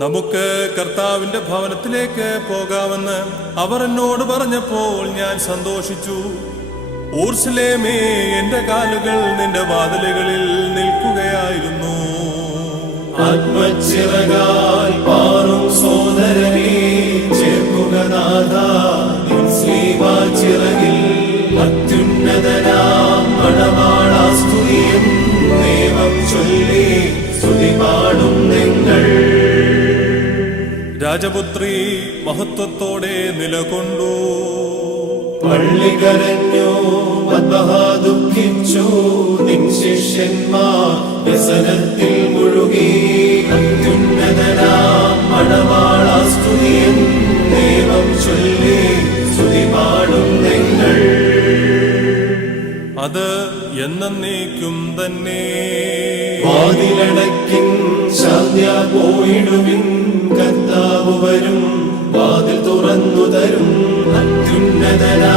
നമുക്ക് കർത്താവിന്റെ ഭവനത്തിലേക്ക് പോകാമെന്ന് അവർ എന്നോട് പറഞ്ഞപ്പോൾ ഞാൻ സന്തോഷിച്ചു. ഊർശലേമേ, എന്റെ കാലുകൾ നിന്റെ വാതിലുകളിൽ നിൽക്കുകയായിരുന്നു. ആത്മച്ചിറകാൽ പാറും സോദരനെ ചേർക്കുക നാഥാ, നിൻ സ്ലീവാച്ചിറകിൽ അത്യുന്നതനാം മണവാളാ സ്തുതിയും ദൈവം ചൊല്ലി സ്തുതി പാടും നിങ്ങൾ. രാജപുത്രി മഹത്വത്തോടെ നിലകൊണ്ടു. പള്ളി കരഞ്ഞു, മദ്ബഹ ദുഃഖിച്ചു, നിൻ ശിഷ്യന്മാർ വ്യസനത്തിൽ മുഴുകി. അത്യുന്നതനാം മണവാളാ സ്തുതിയും ദൈവം ചൊല്ലി സ്തുതി പാടും നിങ്ങൾ. അത് എന്നേക്കും തന്നെ. വാതിലടയ്ക്കിൻ, ശാന്ത്യ പോയിടുവിൻ, കർത്താവ് വരും, വാതിൽ തുറന്നു തരും. അത്യുന്നതനാ